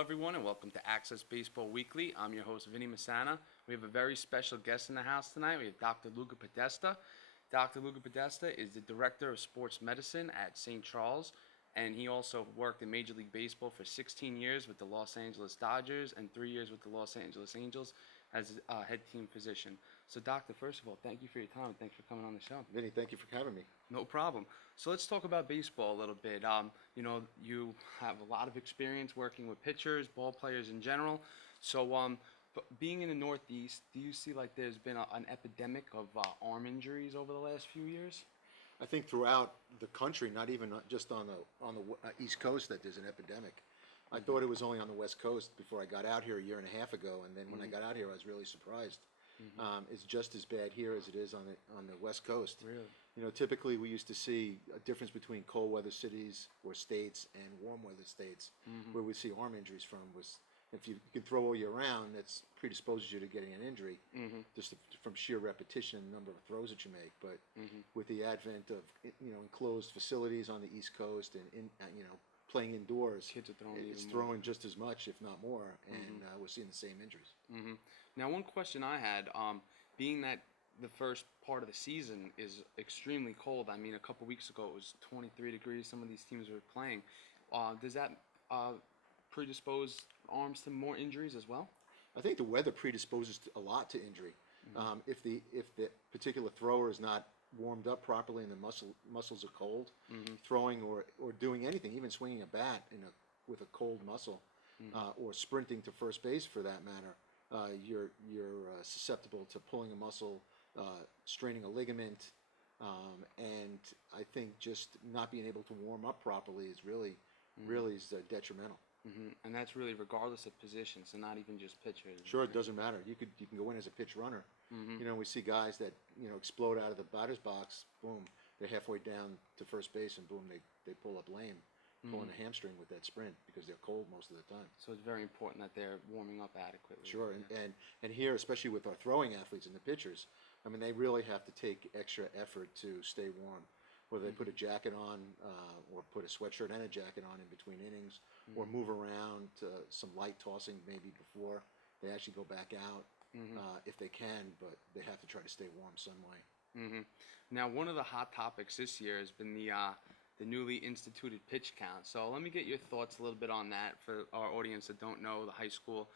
everyone, and welcome to Axcess Baseball Weekly. I'm your host, Vinny Masana. We have a very special guest in the house tonight. We have Dr. Luga Podesta. Dr. Luga Podesta is the Director of Sports Medicine at St. Charles, and he also worked in Major League Baseball for 16 years with the Los Angeles Dodgers and 3 years with the Los Angeles Angels as a head team physician. So, Doctor, first of all, thank you for your time. Thanks for coming on the show. Vinny, thank you for having me. No problem. So let's talk about baseball a little bit. You have a lot of experience working with pitchers, ball players in general. So, being in the Northeast, do you see like there's been an epidemic of arm injuries over the last few years? I think throughout the country, not even just on the East Coast, that there's an epidemic. I thought it was only on the West Coast before I got out here a year and a half ago, and then when I got out here, I was really surprised. It's just as bad here as it is on the West Coast. Really? You know, typically we used to see a difference between cold weather cities or states and warm weather states. Where we see arm injuries from was if you can throw all year round, that predisposes you to getting an injury just from sheer repetition and the number of throws that you make. But with the advent of enclosed facilities on the East Coast and playing indoors, Kids are throwing just as much, if not more, and we're seeing the same injuries. Now, one question I had, being that the first part of the season is extremely cold. I mean, a couple weeks ago it was 23 degrees. Some of these teams were playing. Does that predispose arms to more injuries as well? I think the weather predisposes a lot to injury. If the particular thrower is not warmed up properly and the muscles are cold, throwing or doing anything, even swinging a bat with a cold muscle, or sprinting to first base for that matter, you're susceptible to pulling a muscle, straining a ligament, and I think just not being able to warm up properly is really detrimental. And that's really regardless of position, so not even just pitchers. Sure, it doesn't matter. You can go in as a pitch runner. We see guys that explode out of the batter's box. Boom, they're halfway down to first base, and boom, they pull up lame, pulling a hamstring with that sprint because they're cold most of the time. So it's very important that they're warming up adequately. Sure, and here, especially with our throwing athletes and the pitchers, I mean, they really have to take extra effort to stay warm. Whether they put a jacket on, or put a sweatshirt and a jacket on in between innings, or move around, some light tossing maybe before they actually go back out, if they can, but they have to try to stay warm some way. Now, one of the hot topics this year has been the newly instituted pitch count. So let me get your thoughts a little bit on that for our audience that don't know. The high school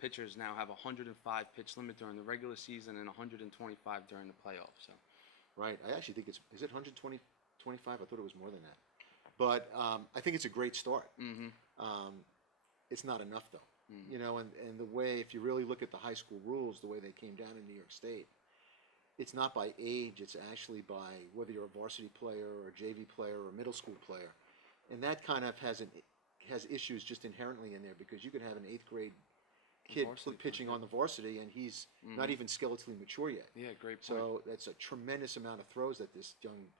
pitchers now have a 105 pitch limit during the regular season and 125 during the playoffs. So. Right. I actually think is it 125? I thought it was more than that. But I think it's a great start. It's not enough, though. And the way, if you really look at the high school rules, the way they came down in New York State, it's not by age. It's actually by whether you're a varsity player or a JV player or a middle school player. And that kind of has issues just inherently in there, because you can have an 8th grade kid pitching on the varsity, and he's not even skeletally mature yet. Yeah, great point. So that's a tremendous amount of throws that this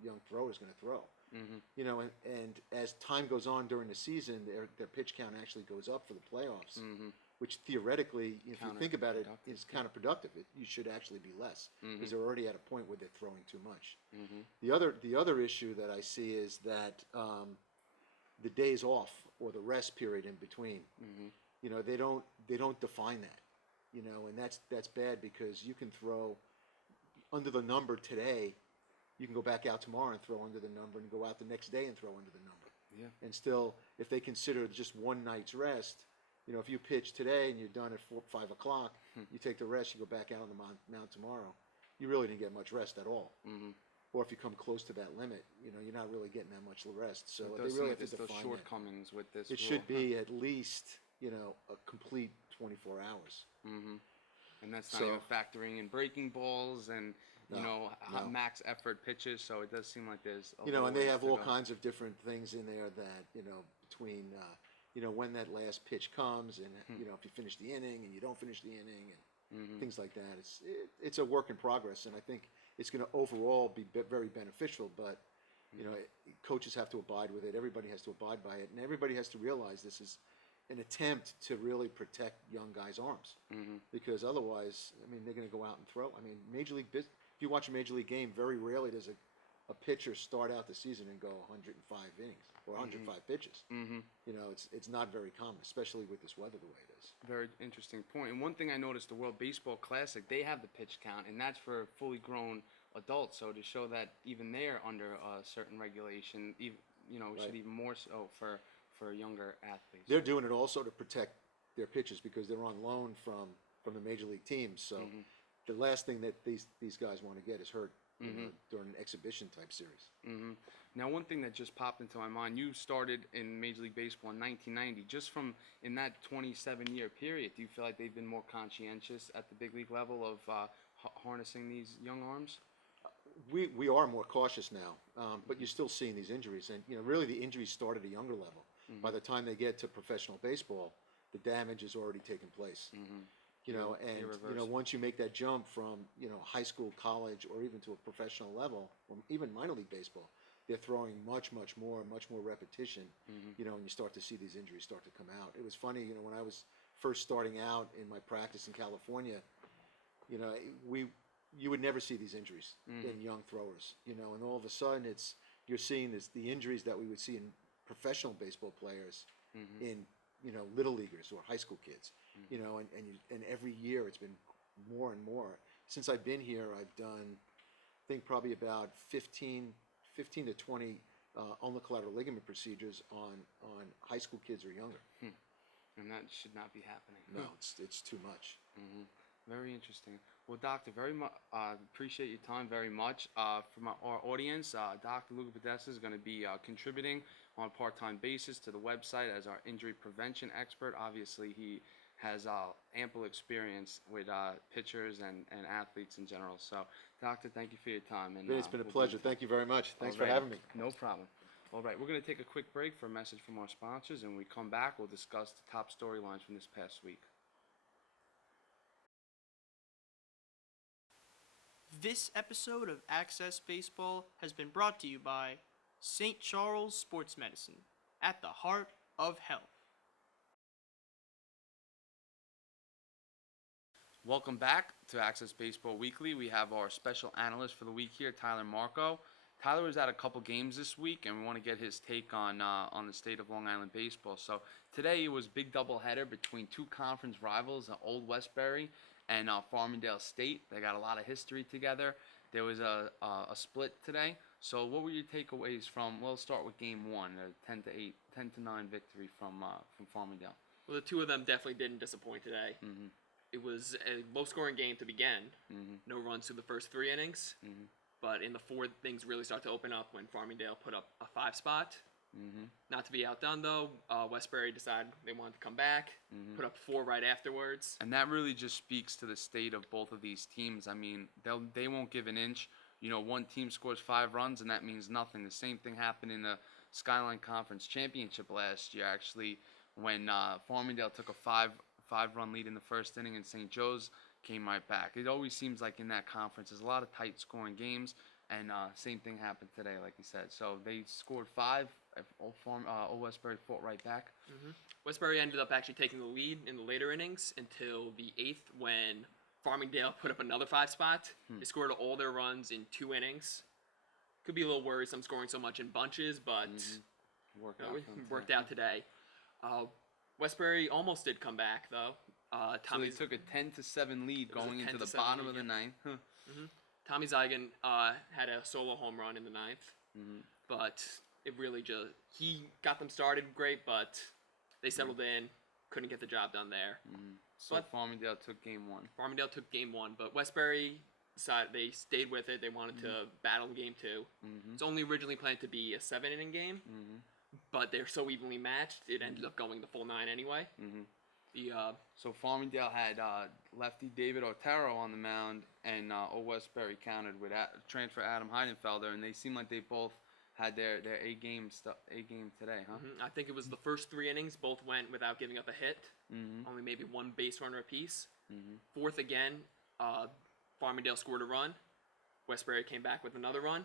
young thrower is going to throw. And as time goes on during the season, their pitch count actually goes up for the playoffs, which theoretically, if you think about it, is counterproductive. You should actually be less, because they're already at a point where they're throwing too much. The other issue that I see is that the days off or the rest period in between. They don't define that, and that's bad, because you can throw under the number today, you can go back out tomorrow and throw under the number, and go out the next day and throw under the number. Yeah. And still, if they consider just one night's rest, if you pitch today and you're done at 5 o'clock, you take the rest, you go back out on the mound tomorrow, you really didn't get much rest at all. Or if you come close to that limit, you're not really getting that much rest. So they really have to define those shortcomings with this. It should be at least a complete 24 hours. And that's not even factoring in breaking balls and max effort pitches. So it does seem like there's and they have all kinds of different things in there that between when that last pitch comes, and if you finish the inning and you don't finish the inning, and things like that. It's a work in progress, and I think it's going to overall be very beneficial. But coaches have to abide with it. Everybody has to abide by it, and everybody has to realize this is an attempt to really protect young guys' arms, because otherwise, I mean, they're going to go out and throw. I mean, if you watch a Major League game, very rarely does a pitcher start out the season and go 105 innings or 105 pitches. You know, it's not very common, especially with this weather the way it is. Very interesting point. And one thing I noticed, the World Baseball Classic, they have the pitch count, and that's for fully grown adults. So to show that even they're under a certain regulation, even, you know, should even more so for younger athletes. They're doing it also to protect their pitchers because they're on loan from the major league teams. So the last thing that these guys want to get is hurt you know, during an exhibition type series. Now, one thing that just popped into my mind, you started in Major League Baseball in 1990. Just from in that 27-year period, do you feel like they've been more conscientious at the big league level of harnessing these young arms? We are more cautious now, but you're still seeing these injuries, and you know, really the injuries start at a younger level. By the time they get to professional baseball, the damage has already taken place. You know, and you know, once you make that jump from you know high school, college, or even to a professional level, or even minor league baseball, they're throwing much more repetition. You know, and you start to see these injuries start to come out. It was funny, you know, when I was first starting out in my practice in California, you know, you would never see these injuries in young throwers. You know, and all of a sudden you're seeing the injuries that we would see in professional baseball players in you know little leaguers or high school kids. You know, and every year it's been more and more. Since I've been here, I've done, I think probably about 15 to 20 ulnar collateral ligament procedures on high school kids or younger. And that should not be happening. No, it's too much. Very interesting. Well, Doctor, very much appreciate your time very much. For our audience, Dr. Luga Podesta is going to be contributing on a part-time basis to the website as our injury prevention expert. Obviously, he has ample experience with pitchers and athletes in general. So, Doctor, thank you for your time. And It's been a pleasure. Thank you very much. Thanks for having me. No problem. All right, we're going to take a quick break for a message from our sponsors, and when we come back, we'll discuss the top storylines from this past week. This episode of Axcess Baseball has been brought to you by St. Charles Sports Medicine, at the heart of health. Welcome back to Axcess Baseball Weekly. We have our special analyst for the week here, Tyler Marko. Tyler was at a couple games this week, and we want to get his take on the state of Long Island baseball. So today it was a big doubleheader between two conference rivals, Old Westbury and Farmingdale State. They got a lot of history together. There was a split today. So what were your takeaways from? We'll start with Game 1, a 10-9 victory from Farmingdale. Well, the two of them definitely didn't disappoint today. It was a low-scoring game to begin. No runs through the first 3 innings. But in the fourth, things really start to open up when Farmingdale put up a 5 spot. Not to be outdone, though, Westbury decided they wanted to come back, put up 4 right afterwards. And that really just speaks to the state of both of these teams. I mean, they won't give an inch. You know, one team scores 5 runs, and that means nothing. The same thing happened in the Skyline Conference Championship last year, actually, when Farmingdale took a 5-run lead in the first inning, and St. Joe's came right back. It always seems like in that conference, there's a lot of tight-scoring games, and same thing happened today, like you said. So they scored 5. Old Westbury fought right back. Westbury ended up actually taking the lead in the later innings until the 8th when Farmingdale put up another 5 spot. They scored all their runs in 2 innings. Could be a little worrisome scoring so much in bunches, but worked out today. Westbury almost did come back, though. So they took a 10-7 lead going into the bottom of the 9th. Tommy Zeigan had a solo home run in the 9th, but it really he got them started great, but they settled in, couldn't get the job done there. So but Farmingdale took Game 1. Farmingdale took Game 1, but Westbury decided they stayed with it. They wanted to battle Game 2. It's only originally planned to be a 7-inning game, but they're so evenly matched, it ended up going the full 9 anyway. So Farmingdale had lefty David Otero on the mound, and Old Westbury countered with transfer Adam Heidenfelder, and they seemed like they both had their A game today, huh? I think it was the first 3 innings, both went without giving up a hit. Only maybe 1 base runner apiece. Fourth again, Farmingdale scored a run. Westbury came back with another run,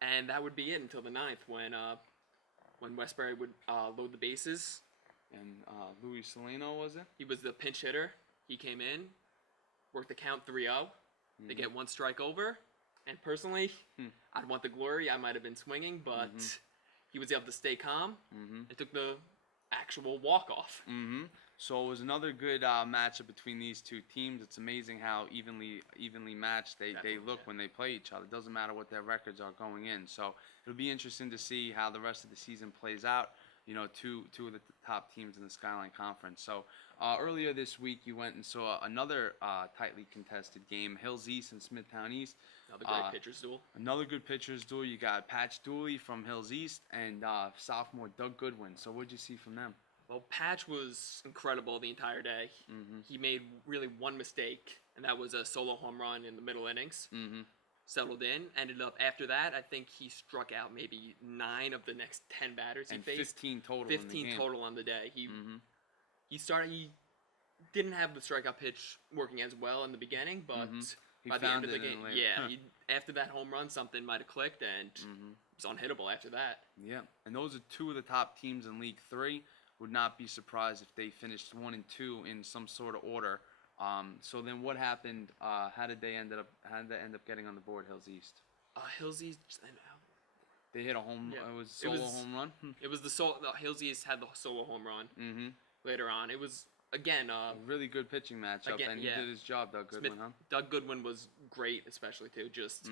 and that would be it until the 9th when Westbury would load the bases. And Louis Salino, was it? He was the pinch hitter. He came in, worked the count 3-0. They get 1 strike over, And personally, I'd want the glory. I might have been swinging, but he was able to stay calm. It took the actual walk-off. So it was another good matchup between these two teams. It's amazing how evenly matched they look when they play each other. It doesn't matter what their records are going in. So it'll be interesting to see how the rest of the season plays out. You know, two of the top teams in the Skyline Conference. So earlier this week, you went and saw another tightly contested game, Hills East and Smithtown East. Another great pitcher's duel. Another good pitcher's duel. You got Patch Dooley from Hills East and sophomore Doug Goodwin. So what'd you see from them? Well, Patch was incredible the entire day. He made really one mistake, and that was a solo home run in the middle innings. Settled in. Ended up after that, I think he struck out maybe 9 of the next 10 batters And he faced. 15 total. 15 in the game. total on the day. He didn't have the strikeout pitch working as well in the beginning, but He by the end found of the it in game, later. after that home run, something might have clicked, and it was unhittable after that. Yeah, and those are two of the top teams in League 3. Would not be surprised if they finished 1 and 2 in some sort of order. So then, what happened? How did they end up getting on the board? Hills East. Hills East. They hit a home. Yeah. It was solo home run. It was the Hills East had the solo home run. Later on, it was again A really good pitching matchup, Again, and he yeah. did his job. Doug Goodwin, huh? Doug Goodwin was great, especially too. Just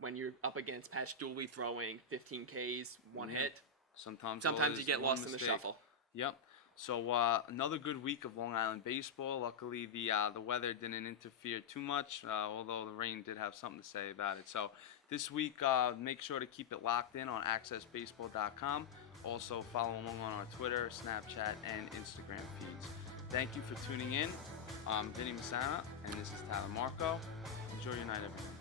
when you're up against Patch Dooley throwing 15 Ks, one hit. Sometimes You get lost in the shuffle. Yep. So another good week of Long Island baseball. Luckily, the weather didn't interfere too much, although the rain did have something to say about it. So this week, make sure to keep it locked in on accessbaseball.com. Also, follow along on our Twitter, Snapchat, and Instagram feeds. Thank you for tuning in. I'm Vinny Masana, and this is Tyler Marko. Enjoy your night, everyone.